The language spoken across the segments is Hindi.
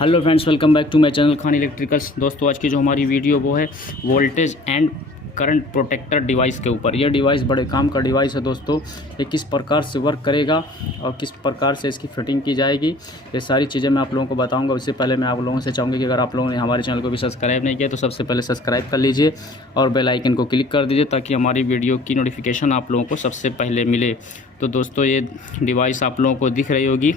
Hello friends, welcome back to my channel Khan electricals. दोस्तों, आज की जो हमारी वीडियो वो है voltage and current protector device के ऊपर। यह डिवाइस बड़े काम का डिवाइस है दोस्तों। ये किस प्रकार से वर्क करेगा और किस प्रकार से इसकी फिटिंग की जाएगी, ये सारी चीज़ें मैं आप लोगों को बताऊंगा। उससे पहले मैं आप लोगों से चाहूँगी कि अगर आप लोगों ने हमारे चैनल को भी सब्सक्राइब नहीं किया तो सबसे पहले सब्सक्राइब कर लीजिए और बेल आइकन को क्लिक कर दीजिए ताकि हमारी वीडियो की नोटिफिकेशन आप लोगों को सबसे पहले मिले। तो दोस्तों, ये डिवाइस आप लोगों को दिख रही होगी।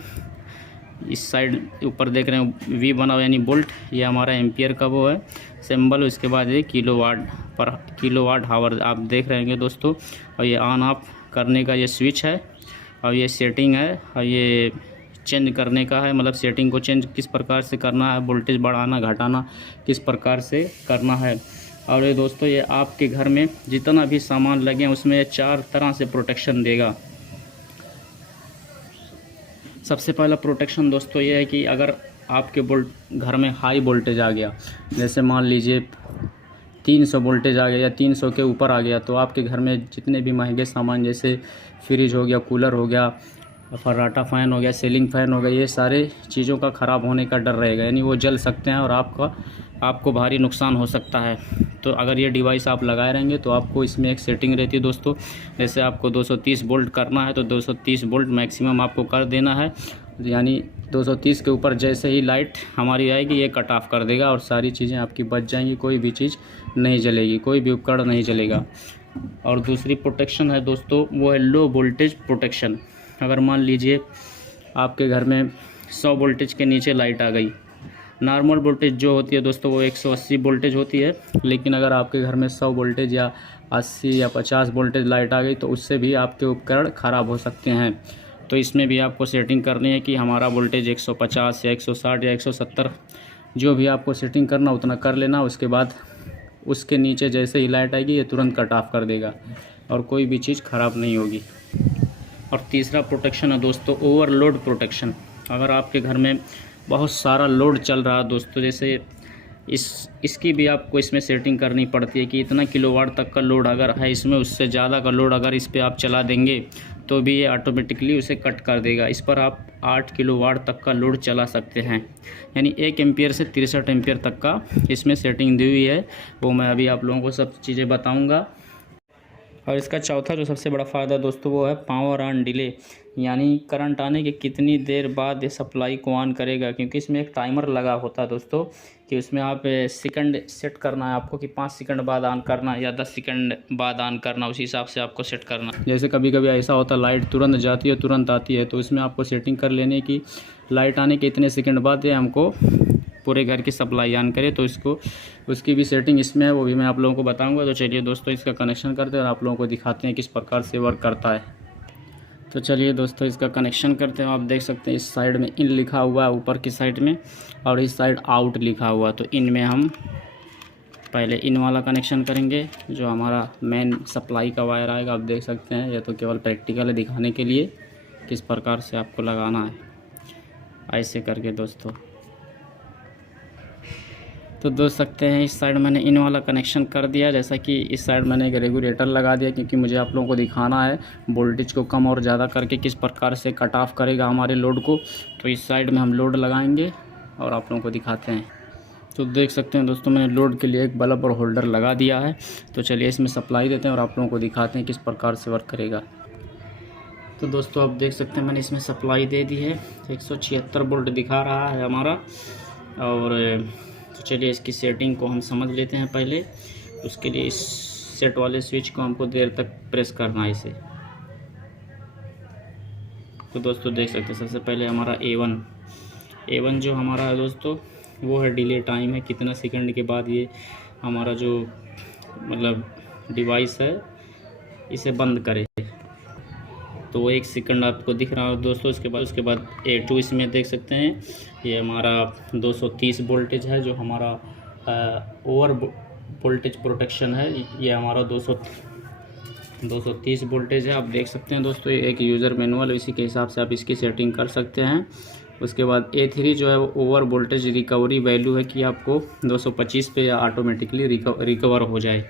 इस साइड ऊपर देख रहे हैं वी बना हुआ यानी बोल्ट, ये हमारा एम्पियर का वो है सिंबल। उसके बाद ये किलोवाट हावर आप देख रहे होंगे दोस्तों। और ये ऑन ऑफ करने का ये स्विच है और ये सेटिंग है और ये चेंज करने का है, मतलब सेटिंग को चेंज किस प्रकार से करना है, वोल्टेज बढ़ाना घटाना किस प्रकार से करना है। और ये दोस्तों, ये आपके घर में जितना भी सामान लगे उसमें 4 तरह से प्रोटेक्शन देगा। सबसे पहला प्रोटेक्शन दोस्तों ये है कि अगर आपके घर में हाई वोल्टेज आ गया, जैसे मान लीजिए 300 वोल्टेज आ गया या 300 के ऊपर आ गया, तो आपके घर में जितने भी महंगे सामान जैसे फ्रिज हो गया, कूलर हो गया, फर्राटा फ़ैन हो गया, सीलिंग फ़ैन हो गया, ये सारे चीज़ों का ख़राब होने का डर रहेगा, यानी वो जल सकते हैं और आपको भारी नुकसान हो सकता है। तो अगर ये डिवाइस आप लगाए रहेंगे तो आपको इसमें एक सेटिंग रहती है दोस्तों। जैसे आपको 230 वोल्ट करना है तो 230 वोल्ट मैक्सिमम आपको कर देना है, यानी 230 के ऊपर जैसे ही लाइट हमारी आएगी ये कट ऑफ कर देगा और सारी चीज़ें आपकी बच जाएंगी, कोई भी चीज़ नहीं जलेगी, कोई भी उपकरण नहीं जलेगा। और दूसरी प्रोटेक्शन है दोस्तों, वो है लो वोल्टेज प्रोटेक्शन। अगर मान लीजिए आपके घर में 100 वोल्टेज के नीचे लाइट आ गई, नॉर्मल वोल्टेज जो होती है दोस्तों वो 180 वोल्टेज होती है, लेकिन अगर आपके घर में 100 वोल्टेज या 80 या 50 वोल्टेज लाइट आ गई तो उससे भी आपके उपकरण ख़राब हो सकते हैं। तो इसमें भी आपको सेटिंग करनी है कि हमारा वोल्टेज 150 या 160 या 170 जो भी आपको सेटिंग करना उतना कर लेना। उसके बाद उसके नीचे जैसे ही लाइट आएगी ये तुरंत कट ऑफ कर देगा और कोई भी चीज़ ख़राब नहीं होगी। और तीसरा प्रोटेक्शन है दोस्तों ओवरलोड प्रोटेक्शन। अगर आपके घर में बहुत सारा लोड चल रहा है दोस्तों, जैसे इसकी भी आपको इसमें सेटिंग करनी पड़ती है कि इतना किलोवाट तक का लोड अगर है इसमें, उससे ज़्यादा का लोड अगर इस पर आप चला देंगे तो भी ये ऑटोमेटिकली उसे कट कर देगा। इस पर आप 8 किलोवाट तक का लोड चला सकते हैं, यानी 1 एम्पियर से 63 एम्पियर तक का इसमें सेटिंग दी हुई है। वो मैं अभी आप लोगों को सब चीज़ें बताऊँगा। और इसका चौथा जो सबसे बड़ा फ़ायदा दोस्तों वो है पावर ऑन डिले, यानी करंट आने के कितनी देर बाद ये सप्लाई को ऑन करेगा, क्योंकि इसमें एक टाइमर लगा होता है दोस्तों कि उसमें आप सेकंड सेट करना है आपको कि 5 सेकंड बाद ऑन करना है या 10 सेकंड बाद ऑन करना, उसी हिसाब से आपको सेट करना। जैसे कभी कभी ऐसा होता है लाइट तुरंत जाती है तुरंत आती है, तो इसमें आपको सेटिंग कर लेने की लाइट आने के इतने सेकेंड बाद ये हमको पूरे घर की सप्लाई ऑन करे, तो उसकी भी सेटिंग इसमें है, वो भी मैं आप लोगों को बताऊंगा। तो चलिए दोस्तों, इसका कनेक्शन करते हैं और आप लोगों को दिखाते हैं किस प्रकार से वर्क करता है। तो चलिए दोस्तों, इसका कनेक्शन करते हैं। आप देख सकते हैं इस साइड में इन लिखा हुआ है ऊपर की साइड में, और इस साइड आउट लिखा हुआ है। तो इन में हम पहले इन वाला कनेक्शन करेंगे जो हमारा मेन सप्लाई का वायर आएगा। आप देख सकते हैं, यह तो केवल प्रैक्टिकल है दिखाने के लिए किस प्रकार से आपको लगाना है, ऐसे करके दोस्तों। तो देख सकते हैं इस साइड मैंने इन वाला कनेक्शन कर दिया, जैसा कि इस साइड मैंने एक रेगुलेटर लगा दिया, क्योंकि मुझे आप लोगों को दिखाना है वोल्टेज को कम और ज़्यादा करके किस प्रकार से कट ऑफ करेगा हमारे लोड को। तो इस साइड में हम लोड लगाएंगे और आप लोगों को दिखाते हैं। तो देख सकते हैं दोस्तों, मैंने लोड के लिए एक बल्ब और होल्डर लगा दिया है। तो चलिए इसमें सप्लाई देते हैं और आप लोगों को दिखाते हैं किस प्रकार से वर्क करेगा। तो दोस्तों, आप देख सकते हैं मैंने इसमें सप्लाई दे दी है, 176 वोल्ट दिखा रहा है हमारा। और तो चलिए इसकी सेटिंग को हम समझ लेते हैं पहले। उसके लिए इस सेट वाले स्विच को हमको देर तक प्रेस करना है इसे। तो दोस्तों देख सकते हैं सबसे पहले हमारा A1 जो हमारा है दोस्तों वो है डिले टाइम है, कितना सेकंड के बाद ये हमारा जो मतलब डिवाइस है इसे बंद करे। तो वो 1 सेकंड आपको दिख रहा है दोस्तों। उसके बाद A2 इसमें देख सकते हैं, ये हमारा 230 वोल्टेज है जो हमारा ओवर वोल्टेज प्रोटेक्शन है। ये हमारा 230 वोल्टेज है। आप देख सकते हैं दोस्तों, ये एक यूज़र मैनुअल, इसी के हिसाब से आप इसकी सेटिंग कर सकते हैं। उसके बाद A3 जो है वो ओवर वोल्टेज रिकवरी वैल्यू है कि आपको 225 पे ऑटोमेटिकली रिकवर हो जाए।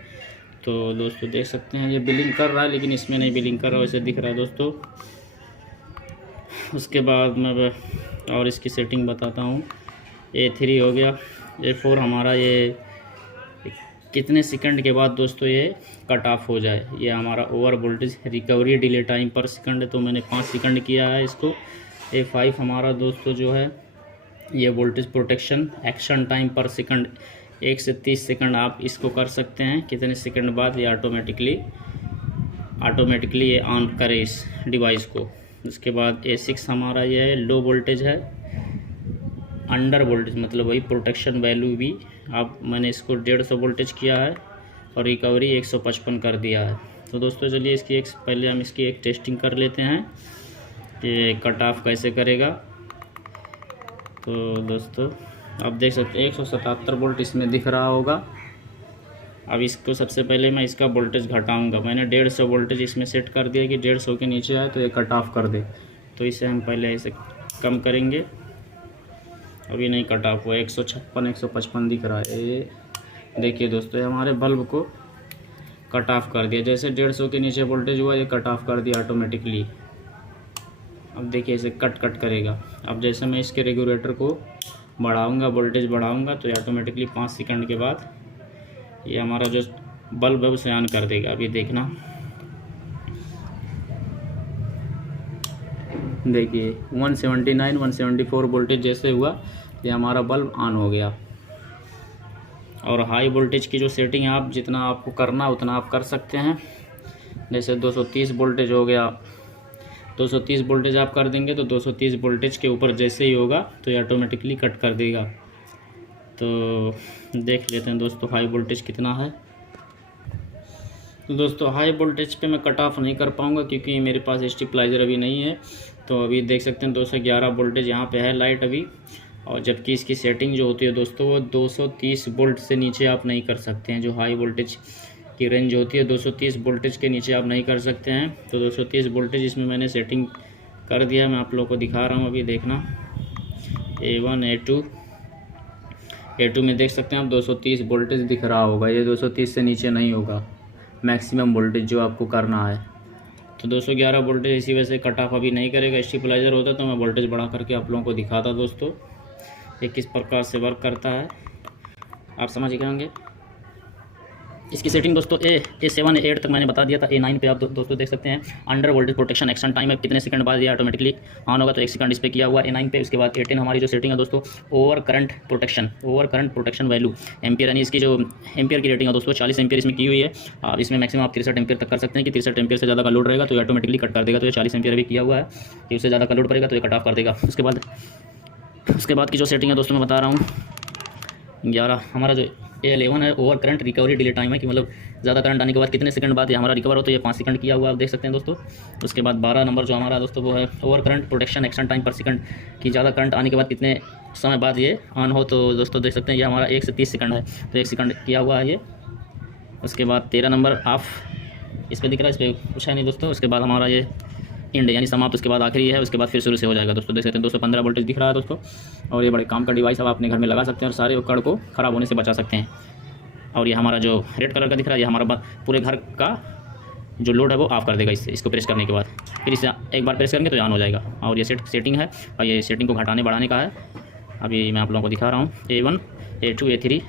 तो दोस्तों देख सकते हैं ये बिलिंग कर रहा है, लेकिन इसमें नहीं बिलिंग कर रहा है, वैसे दिख रहा है दोस्तों। उसके बाद मैं और इसकी सेटिंग बताता हूँ। A3 हो गया। A4 हमारा ये कितने सेकंड के बाद दोस्तों ये कट ऑफ हो जाए। ये हमारा over voltage recovery delay time पर सेकंड है, तो मैंने 5 सेकंड किया है इसको। A5 हमारा दोस्तों जो है ये वोल्टेज प्रोटेक्शन एक्शन टाइम पर सेकंड, 1 से 30 सेकंड आप इसको कर सकते हैं। कितने सेकंड बाद ये ऑटोमेटिकली ये ऑन करे इस डिवाइस को। उसके बाद A6 हमारा ये है लो वोल्टेज है, अंडर वोल्टेज मतलब वही प्रोटेक्शन वैल्यू भी आप, मैंने इसको 150 वोल्टेज किया है और रिकवरी 155 कर दिया है। तो दोस्तों चलिए इसकी पहले हम इसकी एक टेस्टिंग कर लेते हैं कि कट ऑफ कैसे करेगा। तो दोस्तों आप देख सकते हैं 177 वोल्ट इसमें दिख रहा होगा। अब इसको सबसे पहले मैं इसका वोल्टेज घटाऊंगा। मैंने 150 वोल्टेज इसमें सेट कर दिया कि 150 के नीचे आए तो ये कट ऑफ कर दे। तो इसे हम पहले ऐसे कम करेंगे। अभी नहीं कट ऑफ हुआ, 156 155 दिख रहा है। ये देखिए दोस्तों ये हमारे बल्ब को कट ऑफ कर दिया। जैसे 150 के नीचे वोल्टेज हुआ ये कट ऑफ कर दिया ऑटोमेटिकली। अब देखिए इसे कट करेगा। अब जैसे मैं इसके रेगुलेटर को बढ़ाऊंगा, वोल्टेज बढ़ाऊंगा, तो ये ऑटोमेटिकली 5 सेकंड के बाद ये हमारा जो बल्ब है उसे ऑन कर देगा। अभी देखना, देखिए 179 174 वोल्टेज जैसे हुआ ये हमारा बल्ब ऑन हो गया। और हाई वोल्टेज की जो सेटिंग है आप जितना आपको करना उतना आप कर सकते हैं। जैसे 230 वोल्टेज हो गया, 230 वोल्टेज आप कर देंगे तो 230 वोल्टेज के ऊपर जैसे ही होगा तो ये ऑटोमेटिकली कट कर देगा। तो देख लेते हैं दोस्तों हाई वोल्टेज कितना है। तो दोस्तों हाई वोल्टेज पे मैं कट ऑफ नहीं कर पाऊँगा क्योंकि मेरे पास स्टेबलाइजर अभी नहीं है। तो अभी देख सकते हैं 211 वोल्टेज यहाँ पे है लाइट अभी। और जबकि इसकी सेटिंग जो होती है दोस्तों वो 230 वोल्ट से नीचे आप नहीं कर सकते हैं। जो हाई वोल्टेज की रेंज होती है 230 वोल्टेज के नीचे आप नहीं कर सकते हैं। तो 230 वोल्टेज इसमें मैंने सेटिंग कर दिया। मैं आप लोगों को दिखा रहा हूँ, अभी देखना A1 A2 में देख सकते हैं आप 230 वोल्टेज दिख रहा होगा। ये 230 से नीचे नहीं होगा मैक्सिमम वोल्टेज जो आपको करना है। तो 211 वोल्टेज इसी वजह से कट ऑफ अभी नहीं करेगा। स्टेबलाइजर होता तो मैं वोल्टेज बढ़ा करके आप लोगों को दिखाता दोस्तों ये किस प्रकार से वर्क करता है, आप समझ गए होंगे। इसकी सेटिंग दोस्तों A7 A8 तक मैंने बता दिया था। A9 पे आप दोस्तों देख सकते हैं under voltage protection action time है, कितने सेकंड बाद ये ऑटोमेटिकली ऑन होगा, तो 1 सेकंड इस पर किया हुआ है A9 पे। उसके बाद A10 हमारी जो सेटिंग है दोस्तों over current protection value ampere, यानी इसकी जो एम्पियर की रेटिंग है दोस्तों 40 एम्पियर इसमें की हुई है। अब इसमें मैक्सिमम आप 63 एम्पियर तक कर सकते हैं कि 63 एम्पियर से ज़्यादा का लोड रहेगा तो ये ऑटोमेटिकली कट कर देगा। तो ये 40 एम्पियर भी किया हुआ है कि उससे ज़्यादा का लोड पड़ेगा तो ये कट ऑफ कर देगा। उसके बाद की जो सेटिंग है दोस्तों मैं बता रहा हूँ 11 हमारा जो A11 है over current recovery delay time है कि मतलब ज़्यादा करंट आने के बाद कितने सेकंड बाद ये हमारा रिकवर हो, तो ये 5 सेकंड किया हुआ आप देख सकते हैं दोस्तों। उसके बाद 12 नंबर जो हमारा दोस्तों वो है over current protection action time पर सेकंड कि ज़्यादा करंट आने के बाद कितने समय बाद ये ऑन हो, तो दोस्तों देख सकते हैं ये हमारा 1 से 30 सेकंड है तो 1 सेकंड किया हुआ है ये। उसके बाद 13 नंबर ऑफ इस पर दिख रहा है, इस पर कुछ है नहीं दोस्तों। उसके बाद हमारा ये एंड यानी समाप्त, उसके बाद आखिरी है, उसके बाद फिर शुरू से हो जाएगा दोस्तों। देख सकते हैं 215 वोल्टेज दिख रहा है दोस्तों। और ये बड़े काम का डिवाइस आप अपने घर में लगा सकते हैं और सारे उपकरण को ख़राब होने से बचा सकते हैं। और ये हमारा जो रेड कलर का दिख रहा है ये हमारा पूरे घर का जो लोड है वो ऑफ कर देगा इसको प्रेस करने के बाद। फिर इसे एक बार प्रेस करेंगे तो ऑन हो जाएगा। और ये सेटिंग है और ये सेटिंग को घटाने बढ़ाने का है। अभी मैं आप लोगों को दिखा रहा हूँ A1 A2 A3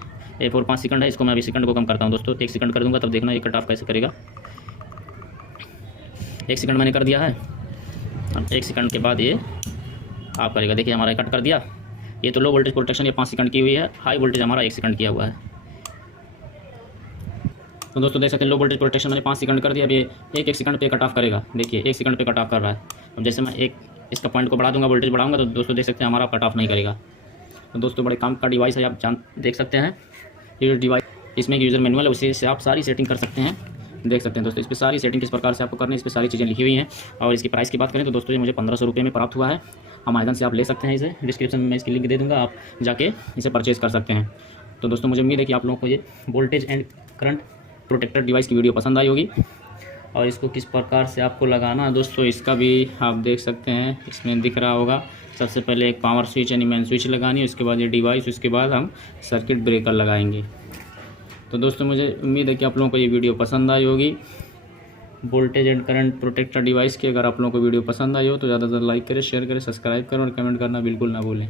A4 5 second है। इसको मैं अभी सेकंड को कम करता हूँ दोस्तों, 1 सेकंड कर दूँगा तब देखना ये कट ऑफ कैसे करेगा। 1 सेकंड मैंने कर दिया है। अब 1 सेकंड के बाद ये ऑफ करेगा। देखिए हमारा कट कर दिया। ये तो लो वोल्टेज प्रोटेक्शन ये 5 सेकंड की हुई है, हाई वोल्टेज हमारा 1 सेकंड किया हुआ है। तो दोस्तों देख सकते हैं लो वोल्टेज प्रोटेक्शन मैंने 5 सेकंड कर दिया। अब ये 1 सेकंड पे कट ऑफ करेगा। देखिए 1 सेकंड पे कट ऑफ कर रहा है। अब जैसे मैं इसका पॉइंट को बढ़ा दूंगा, वोल्टेज बढ़ाऊंगा तो दोस्तों देख सकते हैं हमारा कट ऑफ नहीं करेगा। तो दोस्तों बड़े काम का डिवाइस है, आप देख सकते हैं ये डिवाइस। इसमें एक यूज़र मैनुअल है, उसी से आप सारी सेटिंग कर सकते हैं। देख सकते हैं दोस्तों इस पर सारी सेटिंग किस प्रकार से आपको करनी है, इस पर सारी चीज़ें लिखी हुई हैं। और इसकी प्राइस की बात करें तो दोस्तों ये मुझे 1500 रुपये में प्राप्त हुआ है। अमेज़न से आप ले सकते हैं इसे, डिस्क्रिप्शन में मैं इसकी लिंक दे दूँगा, आप जाके इसे परचेज़ कर सकते हैं। तो दोस्तों मुझे उम्मीद है कि आप लोगों को ये voltage and current protector device की वीडियो पसंद आई होगी। और इसको किस प्रकार से आपको लगाना है दोस्तों इसका भी आप देख सकते हैं, इसमें दिख रहा होगा। सबसे पहले एक पावर स्विच यानी मेन स्विच लगानी है, उसके बाद ये डिवाइस, उसके बाद हम सर्किट ब्रेकर लगाएंगे। तो दोस्तों मुझे उम्मीद है कि आप लोगों को ये वीडियो पसंद आई होगी voltage and current protector device की। अगर आप लोगों को वीडियो पसंद आई हो तो ज़्यादा से ज़्यादा लाइक करें, शेयर करें, सब्सक्राइब करें और कमेंट करना बिल्कुल ना भूलें।